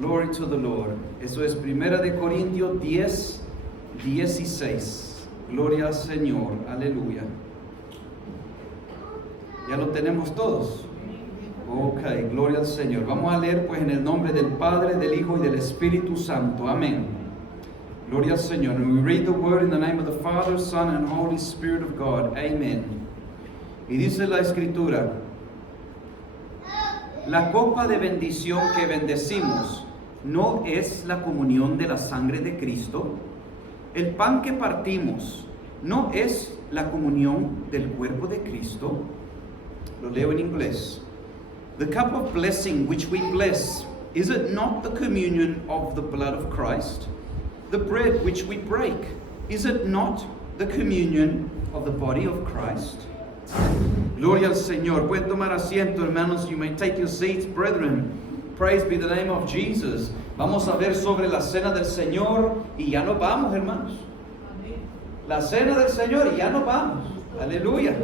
Glory to the Lord. Eso es Primera de Corintios 10, 16. Gloria al Señor. Aleluya. ¿Ya lo tenemos todos? Ok, gloria al Señor. Vamos a leer pues en el nombre del Padre, del Hijo y del Espíritu Santo. Amén. Gloria al Señor. And we read the word in the name of the Father, Son, and Holy Spirit of God. Amen. Y dice la Escritura: la copa de bendición que bendecimos no es la comunión de la sangre de Cristo. El pan que partimos no es la comunión del cuerpo de Cristo. Lo leo en inglés. The cup of blessing which we bless, is it not the communion of the blood of Christ? The bread which we break, is it not the communion of the body of Christ? Gloria al Señor. Pueden tomar asiento, hermanos. You may take your seats, brethren. Praise be the name of Jesus. Vamos a ver sobre la cena del Señor y ya nos vamos, hermanos. La cena del Señor y ya nos vamos. Aleluya.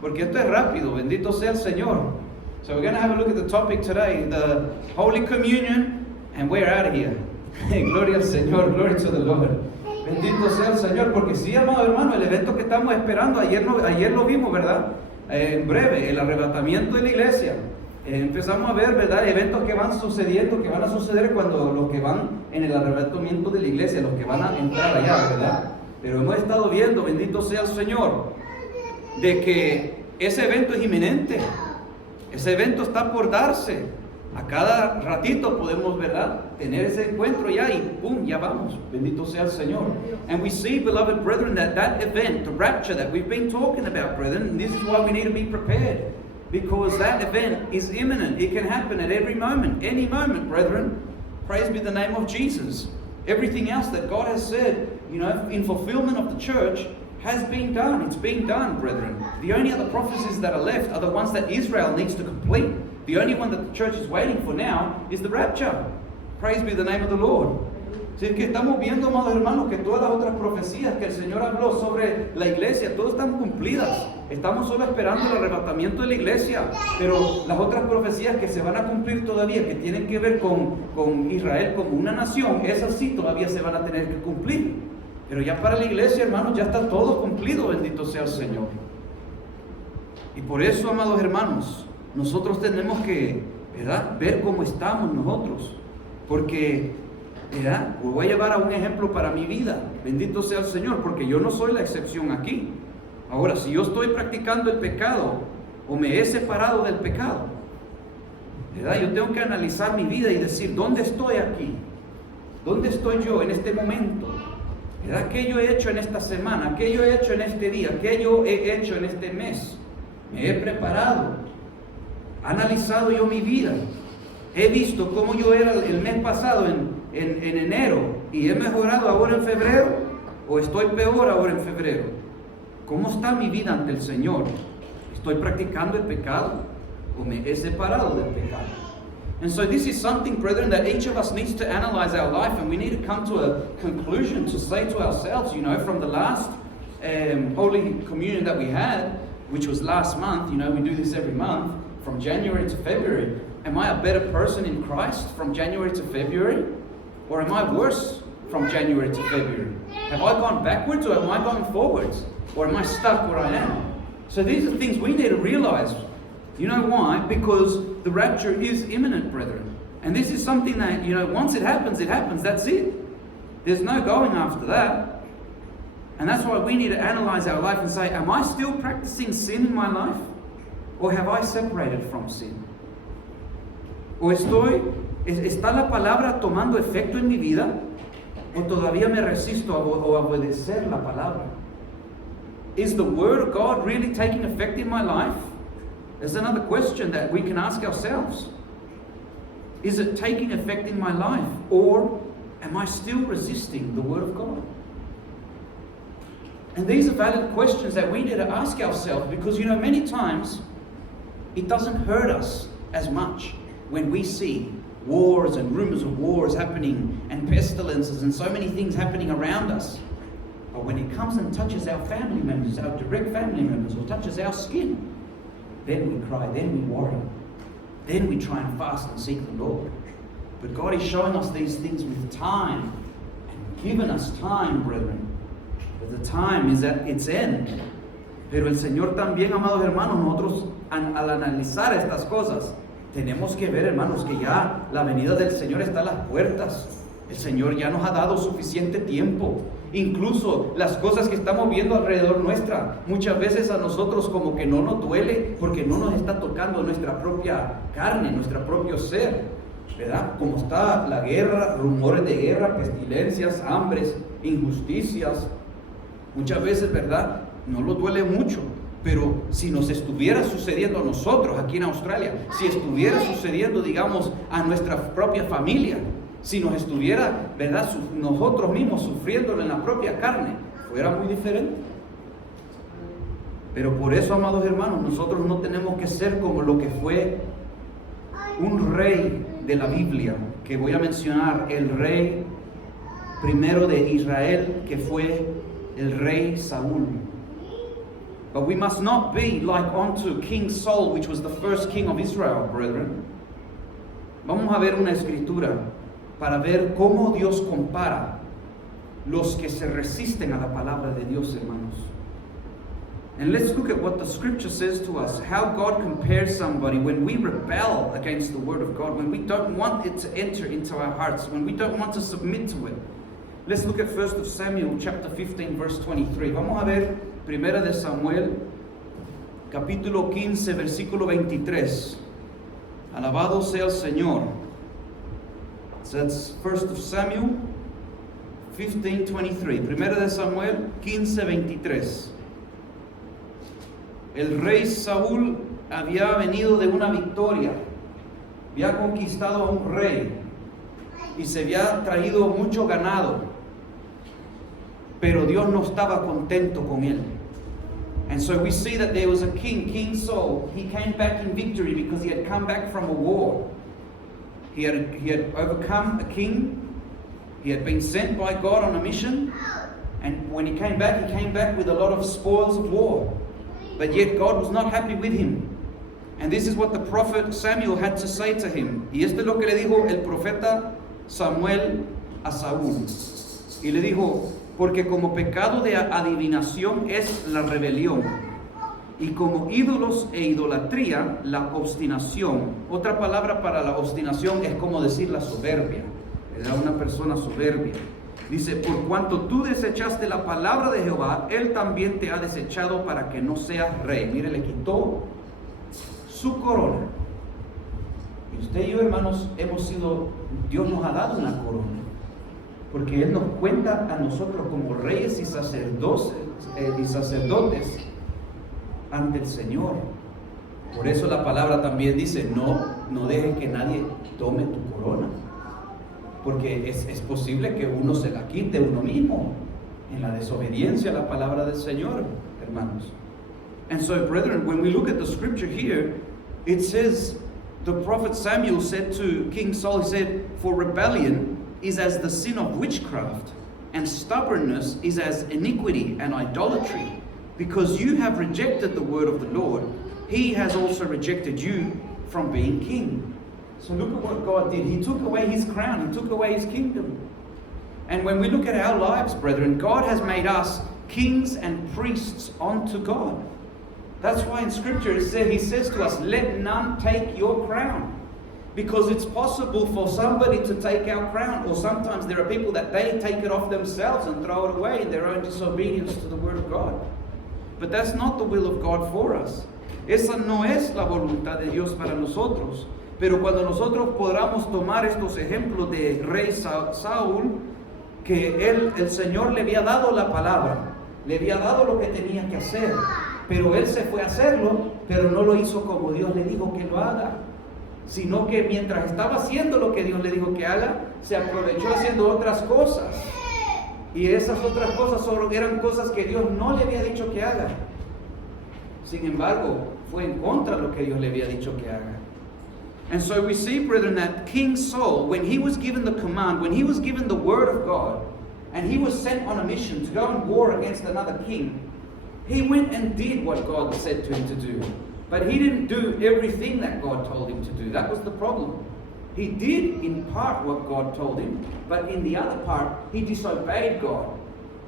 Porque esto es rápido. Bendito sea el Señor. So we're going to have a look at the topic today, the Holy Communion, and we're out of here. Gloria al Señor, glory to the Lord. Bendito sea el Señor, porque sí, amado hermano, el evento que estamos esperando, ayer lo vimos, ¿verdad? En breve, el arrebatamiento de la iglesia. Empezamos a ver, ¿verdad? Eventos que van sucediendo, que van a suceder cuando los que van en el arrebatamiento de la iglesia, los que van a entrar allá, ¿verdad? Pero hemos estado viendo, bendito sea el Señor, de que ese evento es inminente. Ese evento está por darse. A cada ratito podemos, ¿verdad?, tener ese encuentro ya y ¡pum!, ya vamos. Bendito sea el Señor. And we see, beloved brethren, that event, the rapture that we've been talking about, brethren, and this is why we need to be prepared. Because that event is imminent. It can happen at every moment, any moment, brethren. Praise be the name of Jesus. Everything else that God has said, in fulfillment of the church, has been done. It's been done, brethren. The only other prophecies that are left are the ones that Israel needs to complete. The only one that the church is waiting for now is the rapture. Praise be the name of the Lord. Si es que estamos viendo, amados hermanos, que todas las otras profecías que el Señor habló sobre la iglesia, todas están cumplidas. Estamos solo esperando el arrebatamiento de la iglesia. Pero las otras profecías que se van a cumplir todavía, que tienen que ver con Israel como una nación, esas sí todavía se van a tener que cumplir. Pero ya para la iglesia, hermanos, ya está todo cumplido, bendito sea el Señor. Y por eso, amados hermanos, nosotros tenemos que, ¿verdad?, ver cómo estamos nosotros. Porque, ¿verdad?, os voy a llevar a un ejemplo para mi vida. Bendito sea el Señor, porque yo no soy la excepción aquí. Ahora, si yo estoy practicando el pecado o me he separado del pecado, ¿verdad?, yo tengo que analizar mi vida y decir, ¿dónde estoy aquí? ¿Dónde estoy yo en este momento? ¿Verdad? ¿Qué yo he hecho en esta semana? ¿Qué yo he hecho en este día? ¿Qué yo he hecho en este mes? Me he preparado. He analizado yo mi vida. He visto cómo yo era el mes pasado en enero y he mejorado ahora en febrero, o estoy peor ahora en febrero. ¿Cómo está mi vida ante el Señor? ¿Estoy practicando el pecado o me he separado del pecado? And so this is something, brethren, that each of us needs to analyze our life, and we need to come to a conclusion to say to ourselves, from the last Holy Communion that we had, which was last month, we do this every month, from January to February. Am I a better person in Christ from January to February? Or am I worse from January to February? Have I gone backwards or am I going forwards? Or am I stuck where I am? So these are things we need to realize. You know why? Because the rapture is imminent, brethren. And this is something that, once it happens, that's it. There's no going after that. And that's why we need to analyze our life and say, am I still practicing sin in my life? Or have I separated from sin? ¿O está la palabra tomando efecto en mi vida? ¿O todavía me resisto a obedecer la palabra? Is the word of God really taking effect in my life? There's another question that we can ask ourselves. Is it taking effect in my life? Or am I still resisting the word of God? And these are valid questions that we need to ask ourselves, because many times it doesn't hurt us as much when we see wars and rumors of wars happening and pestilences and so many things happening around us. But when it comes and touches our family members, our direct family members, or touches our skin, then we cry, then we worry. Then we try and fast and seek the Lord. But God is showing us these things with time and giving us time, brethren. But the time is at its end. Pero el Señor también, amados hermanos, nosotros al analizar estas cosas, tenemos que ver, hermanos, que ya la venida del Señor está a las puertas. El Señor ya nos ha dado suficiente tiempo. Incluso las cosas que estamos viendo alrededor nuestra, muchas veces a nosotros como que no nos duele porque no nos está tocando nuestra propia carne, nuestro propio ser, ¿verdad? Como está la guerra, rumores de guerra, pestilencias, hambres, injusticias. Muchas veces, ¿verdad? No nos duele mucho. Pero si nos estuviera sucediendo a nosotros aquí en Australia, si estuviera sucediendo, digamos, a nuestra propia familia, si nos estuviera, ¿verdad?, nosotros mismos sufriéndolo en la propia carne, fuera muy diferente. Pero por eso, amados hermanos, nosotros no tenemos que ser como lo que fue un rey de la Biblia, que voy a mencionar, el rey primero de Israel, que fue el rey Saúl. But we must not be like unto King Saul, which was the first king of Israel, brethren. Vamos a ver una escritura para ver cómo Dios compara los que se resisten a la palabra de Dios, hermanos. And let's look at what the scripture says to us, how God compares somebody when we rebel against the word of God, when we don't want it to enter into our hearts, when we don't want to submit to it. Let's look at 1 Samuel chapter 15 verse 23. Vamos a ver Primera de Samuel capítulo 15 versículo 23. Alabado sea el Señor. That's 1 Samuel 15:23. Primera de Samuel 15:23. El rey Saúl había venido de una victoria, había conquistado a un rey y se había traído mucho ganado, pero Dios no estaba contento con él. And so we see that there was a king, King Saul. He came back in victory because he had come back from a war. He had overcome a king. He had been sent by God on a mission. And when he came back with a lot of spoils of war. But yet God was not happy with him. And this is what the prophet Samuel had to say to him. Y esto es lo que le dijo el profeta Samuel a Saúl. Y le dijo, porque como pecado de adivinación es la rebelión, y como ídolos e idolatría la obstinación. Otra palabra para la obstinación es como decir la soberbia, ¿verdad? Una persona soberbia. Dice, por cuanto tú desechaste la palabra de Jehová, Él también te ha desechado para que no seas rey. Mire, le quitó su corona. Y usted y yo, hermanos, Dios nos ha dado una corona. Porque Él nos cuenta a nosotros como reyes y sacerdotes ante el Señor. Por eso la palabra también dice, no dejes que nadie tome tu corona. Porque es posible que uno se la quite uno mismo en la desobediencia a la palabra del Señor, hermanos. And so, brethren, when we look at the scripture here, it says, the prophet Samuel said to King Saul, he said, for rebellion is as the sin of witchcraft, and stubbornness is as iniquity and idolatry. Because you have rejected the word of the Lord, He has also rejected you from being king. So look at what God did. He took away His crown. He took away His kingdom. And when we look at our lives, brethren, God has made us kings and priests unto God. That's why in Scripture He says to us, let none take your crown. Because it's possible for somebody to take our crown, or sometimes there are people that they take it off themselves and throw it away in their own disobedience to the Word of God. But that's not the will of God for us. Esa no es la voluntad de Dios para nosotros. Pero cuando nosotros podamos tomar estos ejemplos de rey Saúl, que el Señor le había dado la palabra, le había dado lo que tenía que hacer, pero él se fue a hacerlo, pero no lo hizo como Dios le dijo que lo haga, sino que mientras estaba haciendo lo que Dios le dijo que haga, se aprovechó haciendo otras cosas. Y esas otras cosas solo eran cosas que Dios no le había dicho que haga. Sin embargo, fue en contra de lo que Dios le había dicho que haga. And so we see, brethren, that King Saul, when he was given the command, when he was given the word of God, and he was sent on a mission to go and war against another king, he went and did what God said to him to do. But he didn't do everything that God told him to do. That was the problem. He did in part what God told him, but in the other part, he disobeyed God.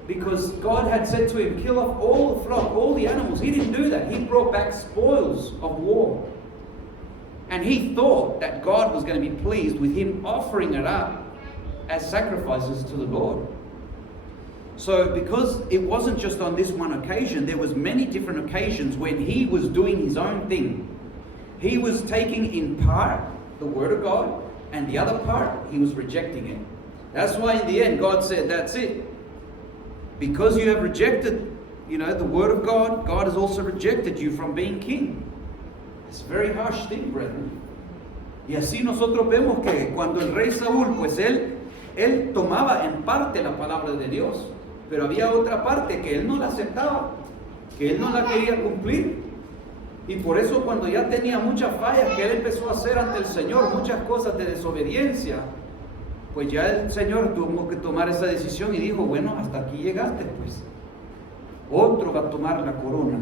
Because God had said to him, kill off all the flock, all the animals. He didn't do that. He brought back spoils of war. And he thought that God was going to be pleased with him offering it up as sacrifices to the Lord. So because it wasn't just on this one occasion, there was many different occasions when he was doing his own thing. He was taking in part the word of God, and the other part, he was rejecting it. That's why in the end, God said, that's it. Because you have rejected, the word of God, God has also rejected you from being king. It's a very harsh thing, brethren. Y así nosotros vemos que cuando el rey Saúl, pues él tomaba en parte la palabra de Dios, pero había otra parte que él no la aceptaba, que él no la quería cumplir. Y por eso cuando ya tenía muchas fallas que él empezó a hacer ante el Señor, muchas cosas de desobediencia, pues ya el Señor tuvo que tomar esa decisión y dijo, bueno, hasta aquí llegaste, pues. Otro va a tomar la corona.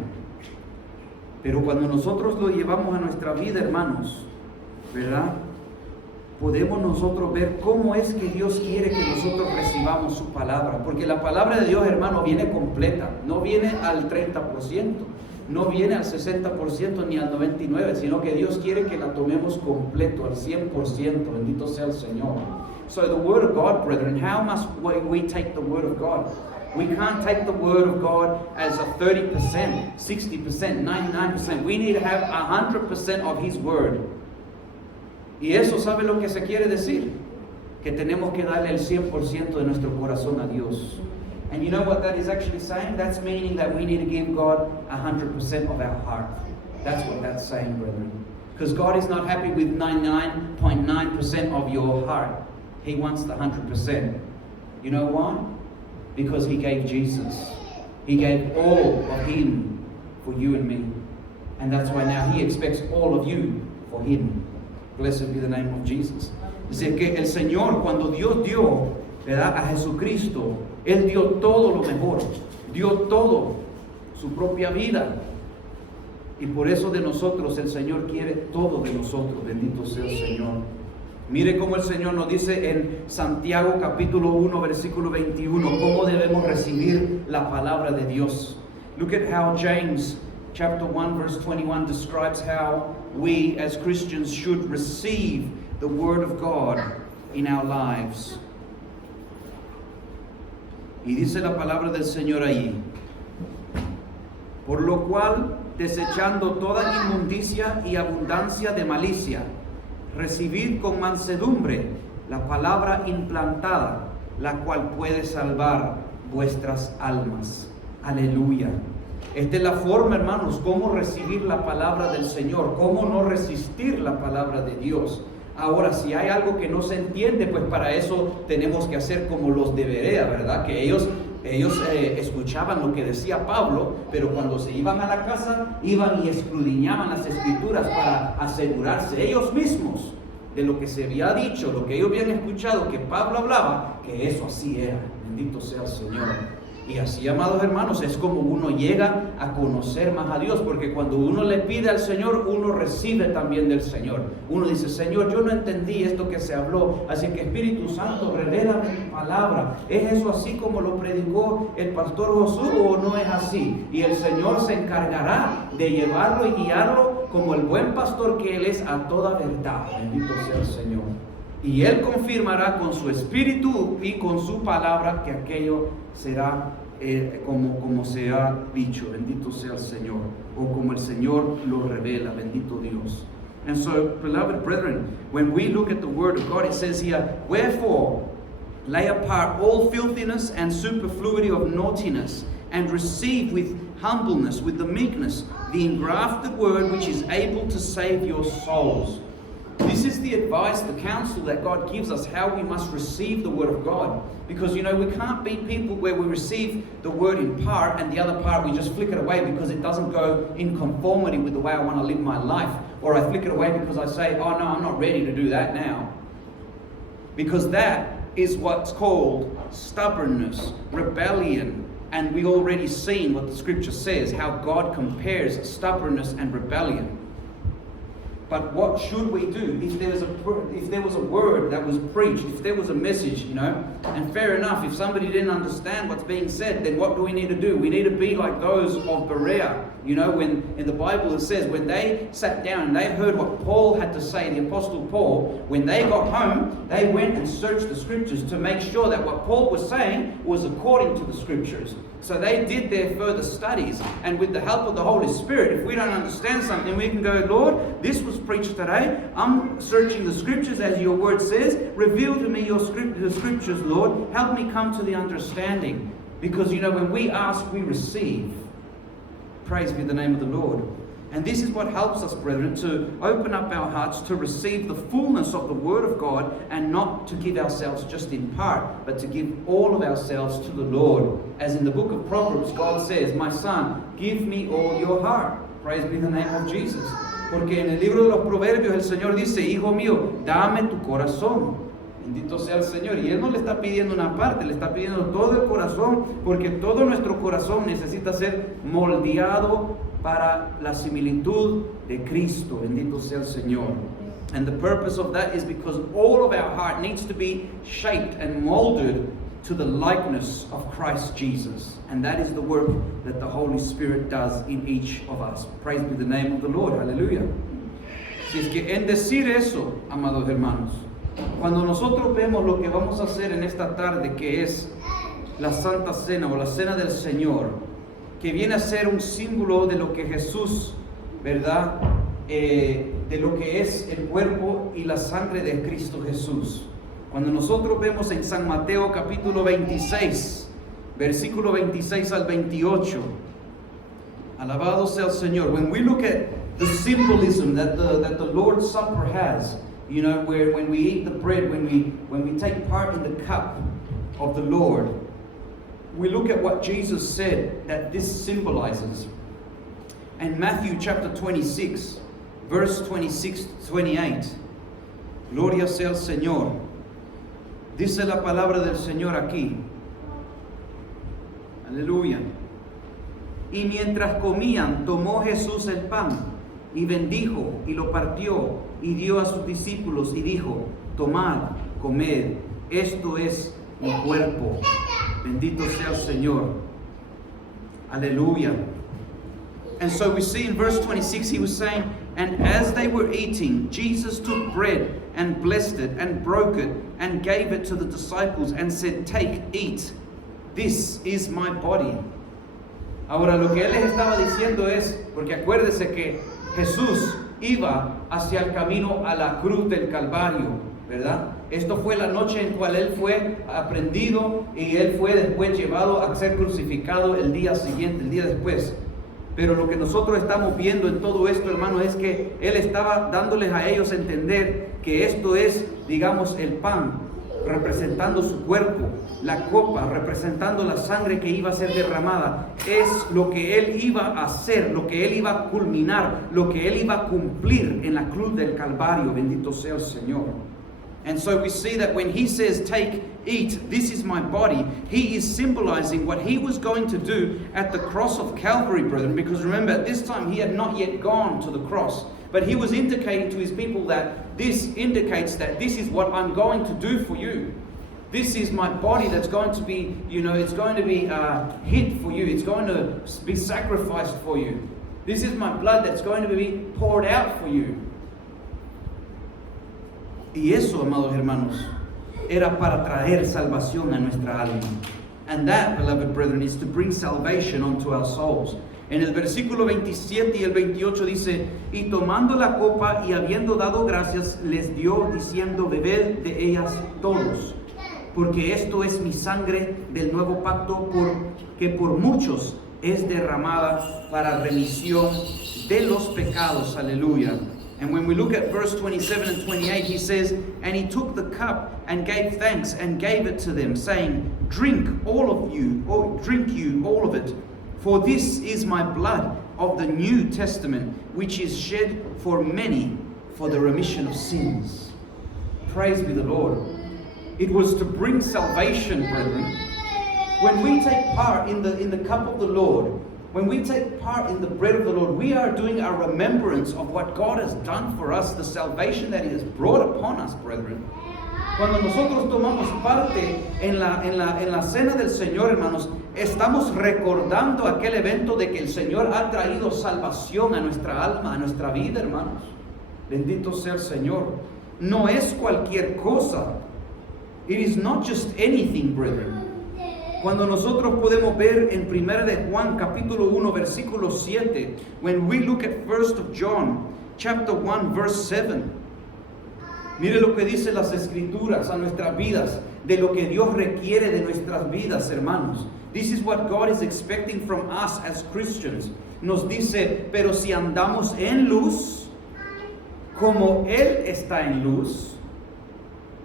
Pero cuando nosotros lo llevamos a nuestra vida, hermanos, ¿verdad? Podemos nosotros ver cómo es que Dios quiere que nosotros recibamos su palabra. Porque la palabra de Dios, hermano, viene completa. No viene al 30%, no viene al 60% ni al 99%, sino que Dios quiere que la tomemos completo, al 100%. Bendito sea el Señor. So the word of God, brethren, how must we take the word of God? We can't take the word of God as a 30%, 60%, 99%. We need to have 100% of His word. Y eso, ¿sabe lo que se quiere decir? Que tenemos que darle el 100% de nuestro corazón a Dios. And you know what that is actually saying? That's meaning that we need to give God 100% of our heart. That's what that's saying, brethren. Because God is not happy with 99.9% of your heart. He wants the 100%. You know why? Because He gave Jesus. He gave all of Him for you and me. And that's why now He expects all of you for Him. Blessed be the name of Jesus. Dice que el Señor, cuando Dios dio, ¿verdad?, a Jesucristo, Él dio todo lo mejor. Dio todo, su propia vida. Y por eso de nosotros el Señor quiere todo de nosotros. Bendito sea el Señor. Mire cómo el Señor nos dice en Santiago capítulo 1 versículo 21 cómo debemos recibir la palabra de Dios. Look at how James chapter 1 verse 21 describes how we as Christians should receive the word of God in our lives. Y dice la palabra del Señor allí: por lo cual, desechando toda inmundicia y abundancia de malicia, recibid con mansedumbre la palabra implantada, la cual puede salvar vuestras almas. Aleluya. Esta es la forma, hermanos, cómo recibir la palabra del Señor, cómo no resistir la palabra de Dios. Ahora, si hay algo que no se entiende, pues para eso tenemos que hacer como los de Berea, ¿verdad? Que ellos escuchaban lo que decía Pablo, pero cuando se iban a la casa, iban y escudriñaban las escrituras para asegurarse ellos mismos de lo que se había dicho, lo que ellos habían escuchado, que Pablo hablaba, que eso así era. Bendito sea el Señor. Y así, amados hermanos, es como uno llega a conocer más a Dios, porque cuando uno le pide al Señor, uno recibe también del Señor. Uno dice: Señor, yo no entendí esto que se habló, así que Espíritu Santo, revélame tu palabra. ¿Es eso así como lo predicó el pastor Josué o no es así? Y el Señor se encargará de llevarlo y guiarlo como el buen pastor que Él es a toda verdad. Bendito sea el Señor. Y Él confirmará con su Espíritu y con su palabra que aquello será como se ha dicho. Bendito sea el Señor. O como el Señor lo revela. Bendito Dios. And so, beloved brethren, when we look at the Word of God, it says here, wherefore, lay apart all filthiness and superfluity of naughtiness, and receive with humbleness, with the meekness, the engrafted word which is able to save your souls. This is the advice, the counsel that God gives us, how we must receive the Word of God. Because, we can't be people where we receive the Word in part and the other part we just flick it away because it doesn't go in conformity with the way I want to live my life. Or I flick it away because I say, oh no, I'm not ready to do that now. Because that is what's called stubbornness, rebellion. And we already seen what the Scripture says, how God compares stubbornness and rebellion. But what should we do if there was a word that was preached, if there was a message, and fair enough, if somebody didn't understand what's being said, then what do we need to do? We need to be like those of Berea. When in the Bible it says, when they sat down and they heard what Paul had to say, the Apostle Paul, when they got home, they went and searched the scriptures to make sure that what Paul was saying was according to the scriptures. So they did their further studies, and with the help of the Holy Spirit, if we don't understand something, we can go, Lord, this was preached today. I'm searching the scriptures as your word says. Reveal to me the scriptures, Lord. Help me come to the understanding. Because, when we ask, we receive. Praise be the name of the Lord. And this is what helps us, brethren, to open up our hearts to receive the fullness of the Word of God, and not to give ourselves just in part, but to give all of ourselves to the Lord. As in the book of Proverbs, God says, my son, give me all your heart. Praise be the name of Jesus. Porque en el libro de los Proverbios el Señor dice, hijo mío, dame tu corazón. Bendito sea el Señor. Y Él no le está pidiendo una parte, le está pidiendo todo el corazón, porque todo nuestro corazón necesita ser moldeado para la similitud de Cristo. Bendito sea el Señor. And the purpose of that is because all of our heart needs to be shaped and molded to the likeness of Christ Jesus. And that is the work that the Holy Spirit does in each of us. Praise be the name of the Lord. Hallelujah. Si es que en decir eso, amados hermanos, cuando nosotros vemos lo que vamos a hacer en esta tarde, que es la Santa Cena o la Cena del Señor, que viene a ser un símbolo de lo que Jesús, ¿verdad? De lo que es el cuerpo y la sangre de Cristo Jesús. Cuando nosotros vemos en San Mateo capítulo 26, versículo 26 al 28, alabado sea el Señor. When we look at the symbolism that the Lord's Supper has, where when we eat the bread, when we take part in the cup of the Lord, we look at what Jesus said that this symbolizes. And Matthew chapter 26, verse 26-28, gloria sea el Señor. Dice la palabra del Señor aquí. Aleluya. Y mientras comían, tomó Jesús el pan y bendijo y lo partió y dio a sus discípulos y dijo, tomad, comed, esto es mi cuerpo. Bendito sea el Señor. Aleluya. And so we see in verse 26, he was saying, and as they were eating, Jesus took bread and blessed it and broke it and gave it to the disciples and said, take, eat. This is my body. Ahora lo que él les estaba diciendo es, porque acuérdese que Jesús iba hacia el camino a la cruz del Calvario, ¿verdad? Esto fue la noche en cual él fue aprendido y él fue después llevado a ser crucificado el día siguiente, el día después. Pero lo que nosotros estamos viendo en todo esto, hermano, es que Él estaba dándoles a ellos a entender que esto es, digamos, el pan, representando su cuerpo, la copa, representando la sangre que iba a ser derramada. Es lo que Él iba a hacer, lo que Él iba a culminar, lo que Él iba a cumplir en la cruz del Calvario. Bendito sea el Señor. And so we see that when he says, take, eat, this is my body, he is symbolizing what he was going to do at the cross of Calvary, brethren. Because remember, at this time he had not yet gone to the cross. But he was indicating to his people that this indicates that this is what I'm going to do for you. This is my body that's going to be, it's going to be hid for you. It's going to be sacrificed for you. This is my blood that's going to be poured out for you. Y eso, amados hermanos, era para traer salvación a nuestra alma. And that, beloved brethren, is to bring salvation unto our souls. En el versículo 27 y el 28 dice, y tomando la copa y habiendo dado gracias, les dio diciendo, bebed de ellas todos, porque esto es mi sangre del nuevo pacto, que por muchos es derramada para remisión de los pecados. Aleluya. And when we look at verse 27 and 28, he says, and he took the cup and gave thanks and gave it to them, saying, drink all of you, or drink you all of it, for this is my blood of the New Testament, which is shed for many for the remission of sins. Praise be the Lord. It was to bring salvation, brethren. When we take part in the cup of the Lord, when we take part in the bread of the Lord, we are doing a remembrance of what God has done for us, the salvation that He has brought upon us, brethren. Cuando nosotros tomamos parte en la cena del Señor, hermanos, estamos recordando aquel evento de que el Señor ha traído salvación a nuestra alma, a nuestra vida, hermanos. Bendito sea el Señor. No es cualquier cosa. It is not just anything, brethren. Cuando nosotros podemos ver en 1 de Juan capítulo 1 versículo 7, when we look at 1 of John chapter 1 verse 7, mire lo que dice las escrituras a nuestras vidas, de lo que Dios requiere de nuestras vidas, hermanos. This is what God is expecting from us as Christians. Nos dice, pero si andamos en luz, como Él está en luz,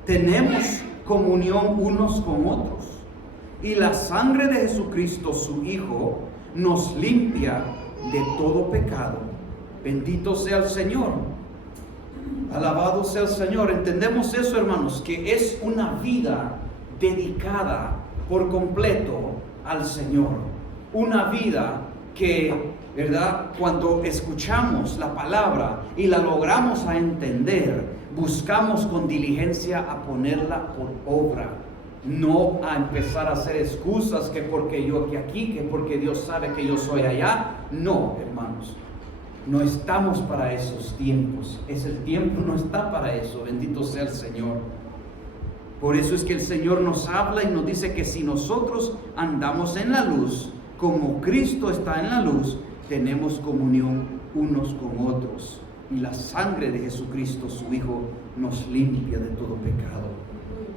tenemos comunión unos con otros. Y la sangre de Jesucristo, su Hijo, nos limpia de todo pecado. Bendito sea el Señor. Alabado sea el Señor. Entendemos eso, hermanos, que es una vida dedicada por completo al Señor. Una vida que, ¿verdad? Cuando escuchamos la palabra y la logramos a entender, buscamos con diligencia a ponerla por obra. No a empezar a hacer excusas que porque yo aquí, que porque Dios sabe que yo soy allá. No, hermanos, no estamos para esos tiempos. El tiempo no está para eso. Bendito sea el Señor. Por eso es que el Señor nos habla y nos dice que si nosotros andamos en la luz, como Cristo está en la luz, tenemos comunión unos con otros. Y la sangre de Jesucristo, su Hijo, nos limpia de todo pecado.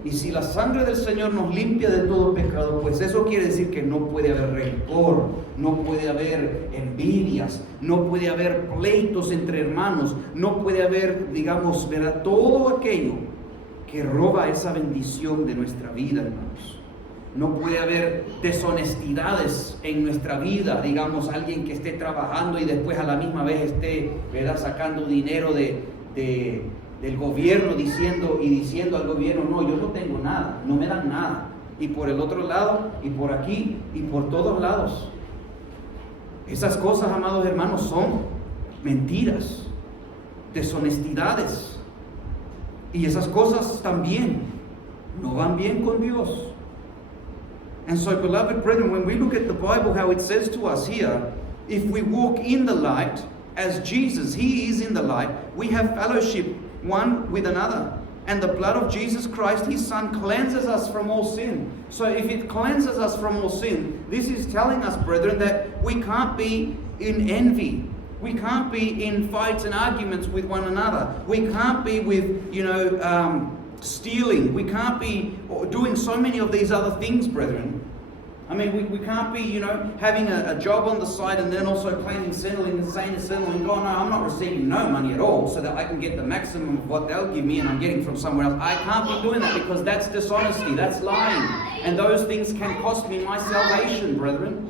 Y si la sangre del Señor nos limpia de todo pecado, pues eso quiere decir que no puede haber rencor, no puede haber envidias, no puede haber pleitos entre hermanos, no puede haber, digamos, ¿verdad? Todo aquello que roba esa bendición de nuestra vida, hermanos. No puede haber deshonestidades en nuestra vida, digamos, alguien que esté trabajando y después a la misma vez esté, ¿verdad?, sacando dinero del gobierno diciendo al gobierno, no, yo no tengo nada, no me dan nada. Y por el otro lado, y por aquí, y por todos lados. Esas cosas, amados hermanos, son mentiras, deshonestidades. Y esas cosas también no van bien con Dios. And so, beloved brethren, when we look at the Bible, how it says to us here, if we walk in the light, as Jesus, He is in the light, we have fellowship one with another. And the blood of Jesus Christ, His Son, cleanses us from all sin. So if it cleanses us from all sin, this is telling us, brethren, that we can't be in envy. We can't be in fights and arguments with one another. We can't be with, stealing. We can't be doing so many of these other things, brethren. I mean, we can't be, having a job on the side and then also claiming settling and saying to settling, and going, no, I'm not receiving no money at all so that I can get the maximum of what they'll give me and I'm getting from somewhere else. I can't be doing that because that's dishonesty, that's lying. And those things can cost me my salvation, brethren.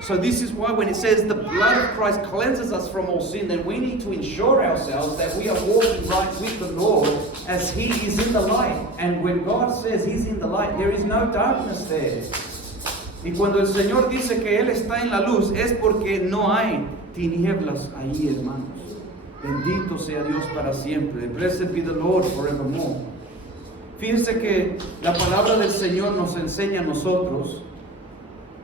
So this is why when it says the blood of Christ cleanses us from all sin, then we need to ensure ourselves that we are walking right with the Lord as He is in the light. And when God says He's in the light, there is no darkness there. Y cuando el Señor dice que Él está en la luz, es porque no hay tinieblas ahí, hermanos. Bendito sea Dios para siempre. Blessed be the Lord forevermore. Fíjense que la palabra del Señor nos enseña a nosotros.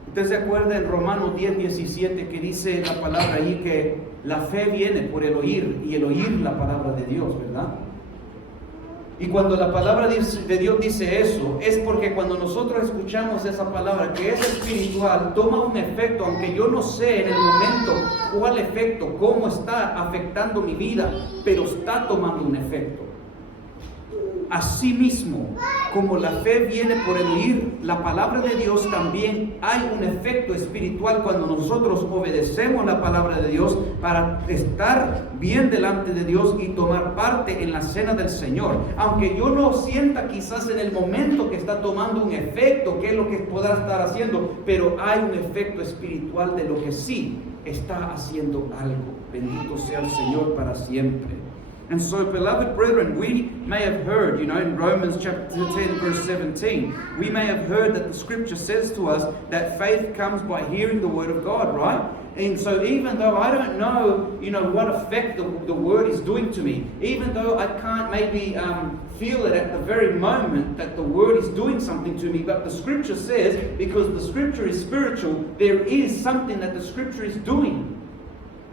Usted se acuerda en Romanos 10:17 que dice la palabra ahí que la fe viene por el oír y el oír la palabra de Dios, ¿verdad? Y cuando la palabra de Dios dice eso, es porque cuando nosotros escuchamos esa palabra que es espiritual, toma un efecto, aunque yo no sé en el momento cuál efecto, cómo está afectando mi vida, pero está tomando un efecto. Asimismo, como la fe viene por el oír la palabra de Dios, también hay un efecto espiritual cuando nosotros obedecemos la palabra de Dios para estar bien delante de Dios y tomar parte en la cena del Señor. Aunque yo no sienta quizás en el momento que está tomando un efecto, que es lo que podrá estar haciendo, pero hay un efecto espiritual de lo que sí está haciendo algo. Bendito sea el Señor para siempre. And so, beloved brethren, we may have heard, in Romans chapter 10, verse 17, we may have heard that the scripture says to us that faith comes by hearing the word of God, right? And so even though I don't know, what effect the word is doing to me, even though I can't maybe feel it at the very moment that the word is doing something to me, but the scripture says, because the scripture is spiritual, there is something that the scripture is doing.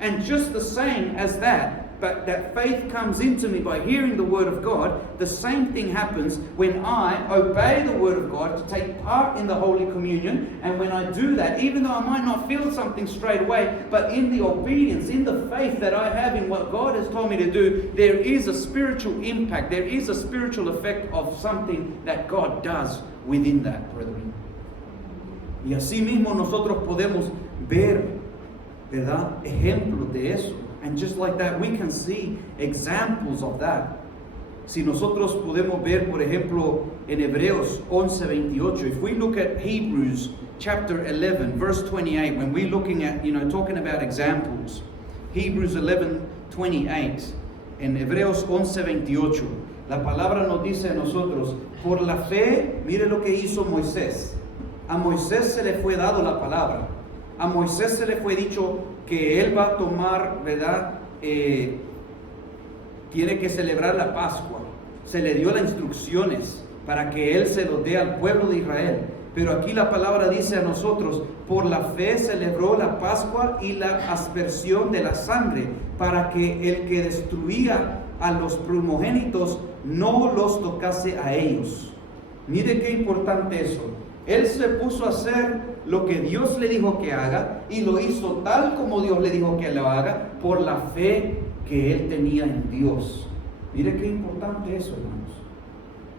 And just the same as that, but that faith comes into me by hearing the word of God, the same thing happens when I obey the word of God to take part in the Holy Communion. And when I do that, even though I might not feel something straight away, but in the obedience, in the faith that I have in what God has told me to do, there is a spiritual impact, there is a spiritual effect of something that God does within that, brethren. Y así mismo nosotros podemos ver, ¿verdad?, ejemplos de eso. And just like that, we can see examples of that. Si nosotros podemos ver, por ejemplo, en Hebreos 11:28, if we look at Hebrews chapter 11, verse 28, when we're looking at, talking about examples, Hebrews 11:28, en Hebreos 11:28, la palabra nos dice a nosotros, por la fe, mire lo que hizo Moisés. A Moisés se le fue dado la palabra. A Moisés se le fue dicho que él va a tomar, ¿verdad? Tiene que celebrar la Pascua. Se le dio las instrucciones para que él se lo dé al pueblo de Israel. Pero aquí la palabra dice a nosotros, por la fe celebró la Pascua y la aspersión de la sangre, para que el que destruía a los primogénitos no los tocase a ellos. Mire qué importante eso. Él se puso a hacer lo que Dios le dijo que haga y lo hizo tal como Dios le dijo que lo haga por la fe que él tenía en Dios. Mire qué importante eso, hermanos.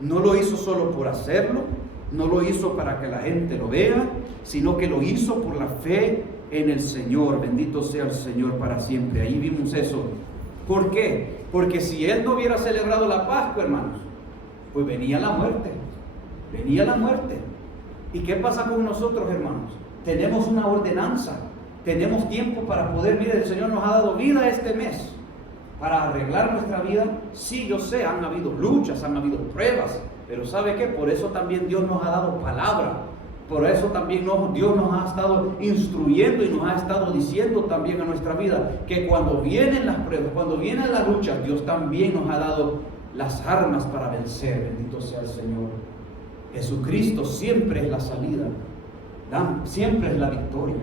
No lo hizo solo por hacerlo, no lo hizo para que la gente lo vea, sino que lo hizo por la fe en el Señor. Bendito sea el Señor para siempre. Ahí vimos eso. ¿Por qué? Porque si él no hubiera celebrado la Pascua, hermanos, pues venía la muerte. Venía la muerte. ¿Y qué pasa con nosotros, hermanos? Tenemos una ordenanza, tenemos tiempo para poder, mire, el Señor nos ha dado vida este mes para arreglar nuestra vida. Sí, yo sé, han habido luchas, han habido pruebas, pero ¿sabe qué? Por eso también Dios nos ha dado palabra, por eso también Dios nos ha estado instruyendo y nos ha estado diciendo también a nuestra vida que cuando vienen las pruebas, cuando vienen las luchas, Dios también nos ha dado las armas para vencer. Bendito sea el Señor. Jesucristo siempre es la salida, siempre es la victoria.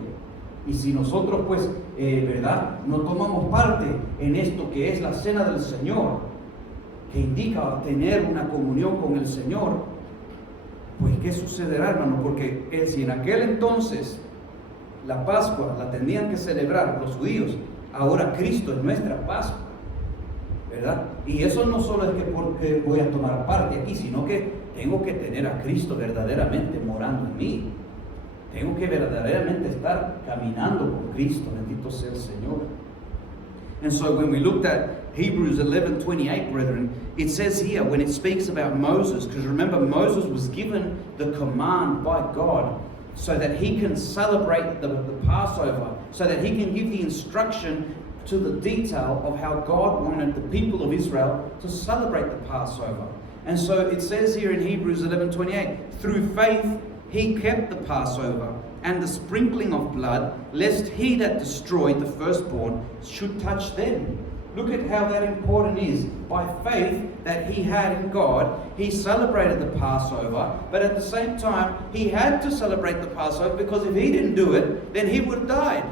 Y si nosotros pues, ¿verdad?, no tomamos parte en esto que es la cena del Señor, que indica tener una comunión con el Señor, pues ¿qué sucederá, hermano? Porque si en aquel entonces la Pascua la tenían que celebrar los judíos, ahora Cristo es nuestra Pascua, ¿verdad? Y eso no solo es que porque voy a tomar parte aquí, sino que tengo que tener a Cristo verdaderamente morando en mí. Tengo que verdaderamente estar caminando con Cristo. Bendito sea el Señor. And so when we looked at Hebrews 11:28, brethren, it says here when it speaks about Moses, because remember Moses was given the command by God so that he can celebrate the Passover, so that he can give the instruction to the detail of how God wanted the people of Israel to celebrate the Passover. And so it says here in Hebrews 11:28, through faith he kept the Passover and the sprinkling of blood, lest he that destroyed the firstborn should touch them. Look at how that important is. By faith that he had in God, he celebrated the Passover, but at the same time, he had to celebrate the Passover because if he didn't do it, then he would have died.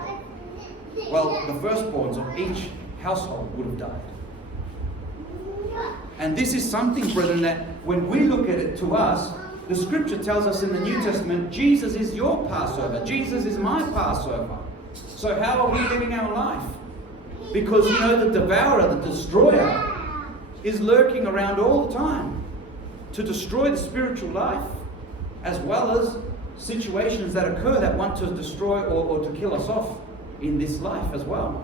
Well, the firstborns of each household would have died. And this is something, brethren, that when we look at it to us, the scripture tells us in the New Testament, Jesus is your Passover. Jesus is my Passover. So how are we living our life? Because, the devourer, the destroyer, is lurking around all the time to destroy the spiritual life, as well as situations that occur that want to destroy or to kill us off in this life as well.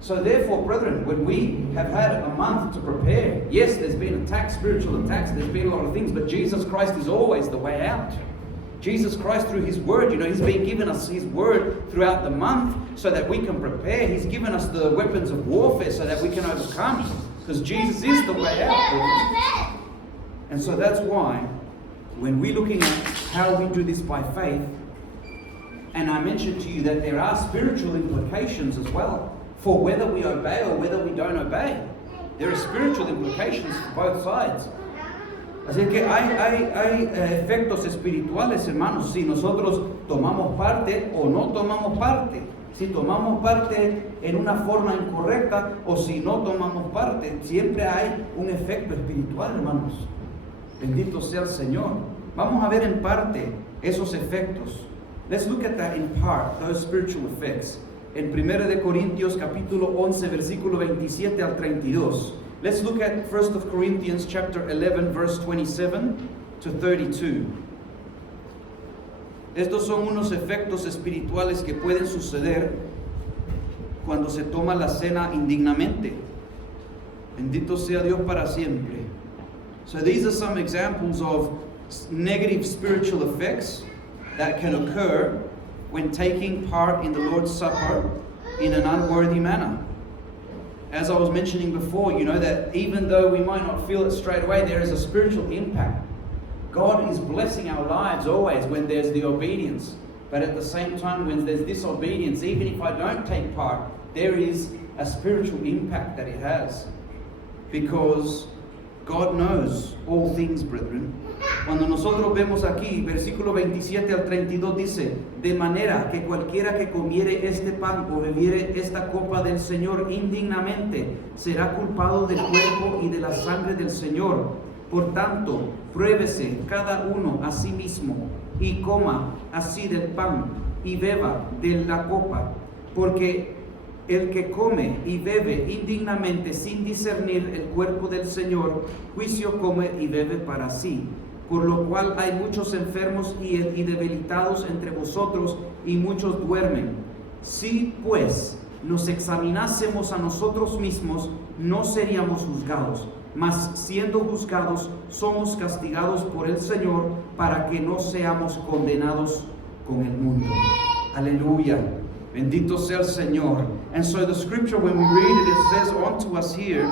So therefore, brethren, when we have had a month to prepare, yes, there's been attacks, spiritual attacks, there's been a lot of things, but Jesus Christ is always the way out. Jesus Christ, through His Word, He's been giving us His Word throughout the month so that we can prepare. He's given us the weapons of warfare so that we can overcome. Because Jesus is the way out. And so that's why, when we're looking at how we do this by faith, and I mentioned to you that there are spiritual implications as well for whether we obey or whether we don't obey. There are spiritual implications for both sides. Así que hay efectos espirituales, hermanos, si nosotros tomamos parte o no tomamos parte. Si tomamos parte en una forma incorrecta o si no tomamos parte, siempre hay un efecto espiritual, hermanos. Bendito sea el Señor. Vamos a ver en parte esos efectos. Let's look at that in part, those spiritual effects. En 1 de Corintios capítulo 11, versículo 27 al 32. Let's look at 1 of Corinthians chapter 11, verse 27 to 32. Estos son unos efectos espirituales que pueden suceder cuando se toma la cena indignamente. Bendito sea Dios para siempre. So these are some examples of negative spiritual effects that can occur when taking part in the Lord's Supper in an unworthy manner. As I was mentioning before, you know that even though we might not feel it straight away, there is a spiritual impact. God is blessing our lives always when there's the obedience. But at the same time, when there's disobedience, even if I don't take part, there is a spiritual impact that it has. Because God knows all things, brethren. Cuando nosotros vemos aquí, versículo 27 al 32 dice, de manera que cualquiera que comiere este pan o bebiere esta copa del Señor indignamente, será culpado del cuerpo y de la sangre del Señor. Por tanto, pruébese cada uno a sí mismo y coma así del pan y beba de la copa, porque el que come y bebe indignamente sin discernir el cuerpo del Señor, juicio come y bebe para sí. Por lo cual hay muchos enfermos y debilitados entre vosotros y muchos duermen. Si pues nos examinásemos a nosotros mismos, no seríamos juzgados, mas siendo juzgados somos castigados por el Señor para que no seamos condenados con el mundo. Aleluya. Bendito sea el Señor. And so the scripture, when we read it, it says unto us here,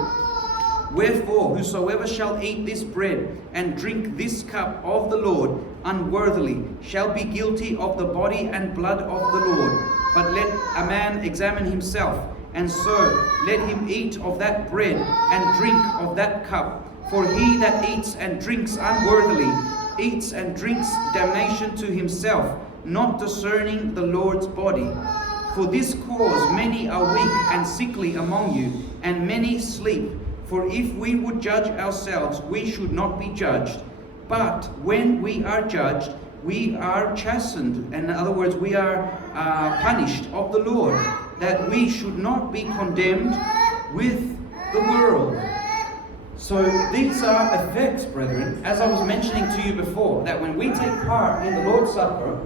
wherefore whosoever shall eat this bread and drink this cup of the Lord unworthily shall be guilty of the body and blood of the Lord. But let a man examine himself, and so let him eat of that bread and drink of that cup. For he that eats and drinks unworthily eats and drinks damnation to himself, not discerning the Lord's body. For this cause many are weak and sickly among you, and many sleep. For if we would judge ourselves, we should not be judged. But when we are judged, we are chastened. In other words, we are punished of the Lord, that we should not be condemned with the world. So these are effects, brethren, as I was mentioning to you before, that when we take part in the Lord's Supper,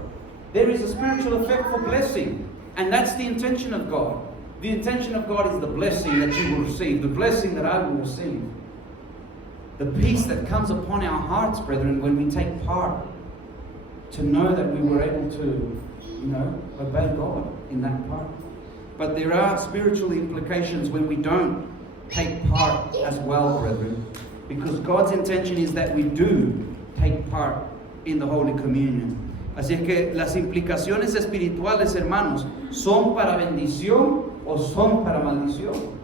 there is a spiritual effect for blessing. And that's the intention of God. The intention of God is the blessing that you will receive, the blessing that I will receive. The peace that comes upon our hearts, brethren, when we take part, to know that we were able to, obey God in that part. But there are spiritual implications when we don't take part as well, brethren, because God's intention is that we do take part in the Holy Communion. Así es que las implicaciones espirituales, hermanos, son para bendición o son para maldición.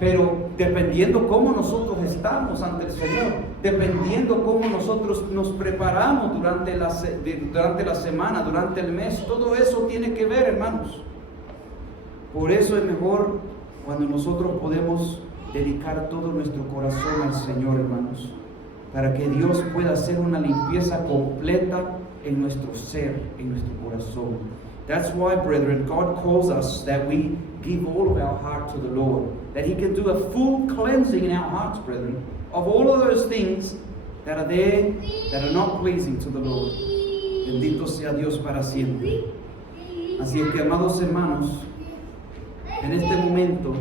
Pero dependiendo cómo nosotros estamos ante el Señor, dependiendo cómo nosotros nos preparamos durante la semana, durante el mes, todo eso tiene que ver, hermanos. Por eso es mejor cuando nosotros podemos dedicar todo nuestro corazón al Señor, hermanos, para que Dios pueda hacer una limpieza completa en nuestro ser, en nuestro corazón. That's why, brethren, God calls us that we give all of our heart to the Lord, that He can do a full cleansing in our hearts, brethren, of all of those things that are there that are not pleasing to the Lord. Bendito sea Dios para siempre. Así es que, amados hermanos, en este momento,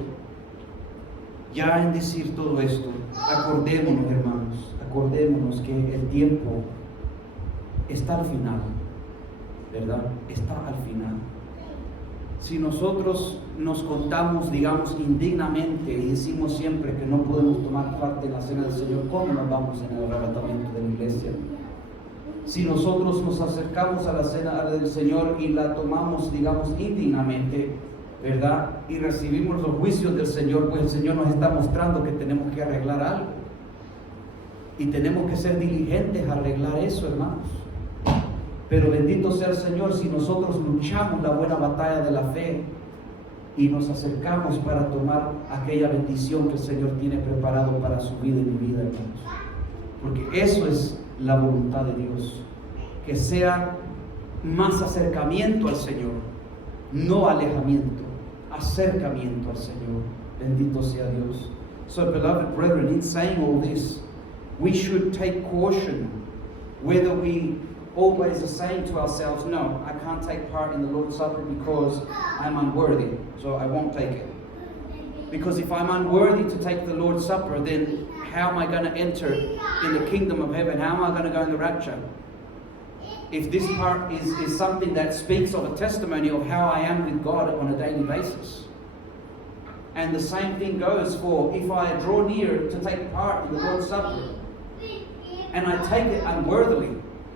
ya en decir todo esto, acordémonos, hermanos, acordémonos que el tiempo está al final, ¿verdad? Está al final. si nosotros nos contamos, digamos, indignamente y decimos siempre que no podemos tomar parte en la cena del Señor, ¿cómo nos vamos en el arrebatamiento de la iglesia? Si nosotros nos acercamos a la cena del Señor y la tomamos, digamos, indignamente, ¿verdad? Y recibimos los juicios del Señor, pues el Señor nos está mostrando que tenemos que arreglar algo. Y tenemos que ser diligentes a arreglar eso, hermanos. Pero bendito sea el Señor si nosotros luchamos la buena batalla de la fe y nos acercamos para tomar aquella bendición que el Señor tiene preparado para su vida y mi vida, hermanos. Porque eso es la voluntad de Dios, que sea más acercamiento al Señor, no alejamiento, acercamiento al Señor. Bendito sea Dios. So, beloved brethren, in saying all this, we should take caution whether we always are saying to ourselves, no, I can't take part in the Lord's Supper because I'm unworthy, so I won't take it. Because if I'm unworthy to take the Lord's Supper, then how am I going to enter in the kingdom of heaven? How am I going to go in the rapture? If this part is something that speaks of a testimony of how I am with God on a daily basis. And the same thing goes for if I draw near to take part in the Lord's Supper and I take it unworthily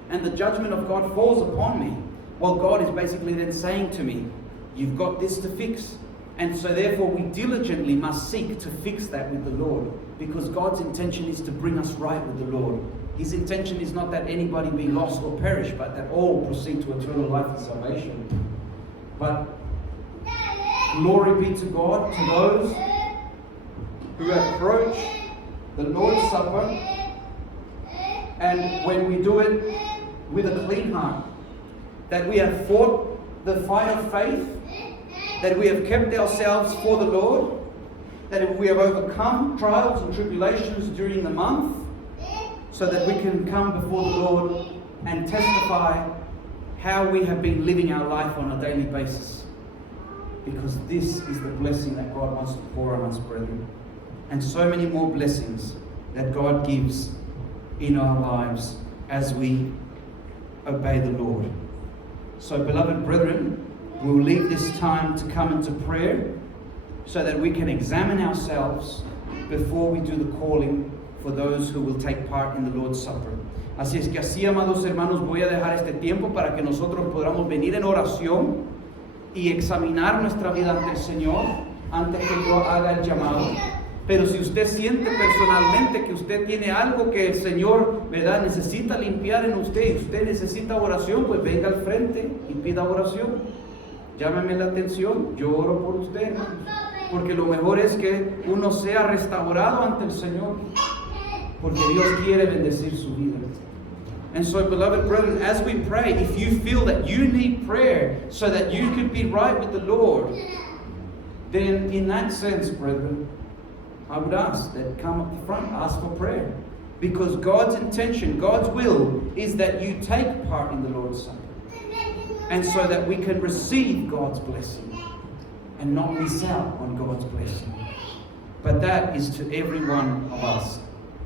and the judgment of God falls upon me, well, God is basically then saying to me, you've got this to fix. And so therefore we diligently must seek to fix that with the Lord, because God's intention is to bring us right with the Lord. His intention is not that anybody be lost or perish, but that all proceed to eternal life and salvation. But glory be to God, to those who approach the Lord's Supper, and when we do it with a clean heart, that we have fought the fight of faith, that we have kept ourselves for the Lord, that we have overcome trials and tribulations during the month, so that we can come before the Lord and testify how we have been living our life on a daily basis. Because this is the blessing that God wants to pour on us, brethren. And so many more blessings that God gives in our lives as we obey the Lord. So, beloved brethren, we'll leave this time to come into prayer so that we can examine ourselves before we do the calling for those who will take part in the Lord's Supper. Así es que así, amados hermanos, voy a dejar este tiempo para que nosotros podamos venir en oración y examinar nuestra vida ante el Señor antes que yo haga el llamado. Pero si usted siente personalmente que usted tiene algo que el Señor, ¿verdad?, necesita limpiar en usted y usted necesita oración, pues venga al frente y pida oración. Llámeme la atención, yo oro por usted, porque lo mejor es que uno sea restaurado ante el Señor, porque Dios quiere bendecir su vida. And so, beloved brethren, as we pray, if you feel that you need prayer so that you could be right with the Lord, then in that sense, brethren, I would ask that come up the front, ask for prayer. Because God's intention, God's will, is that you take part in the Lord's Supper. And so that we can receive God's blessing and not miss out on God's blessing. But that is to every one of us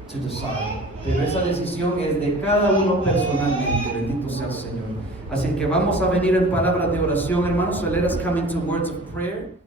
to decide. Pero esa decisión es de cada uno personalmente. Bendito sea el Señor. Así que vamos a venir en palabras de oración, hermanos. So let us come into words of prayer.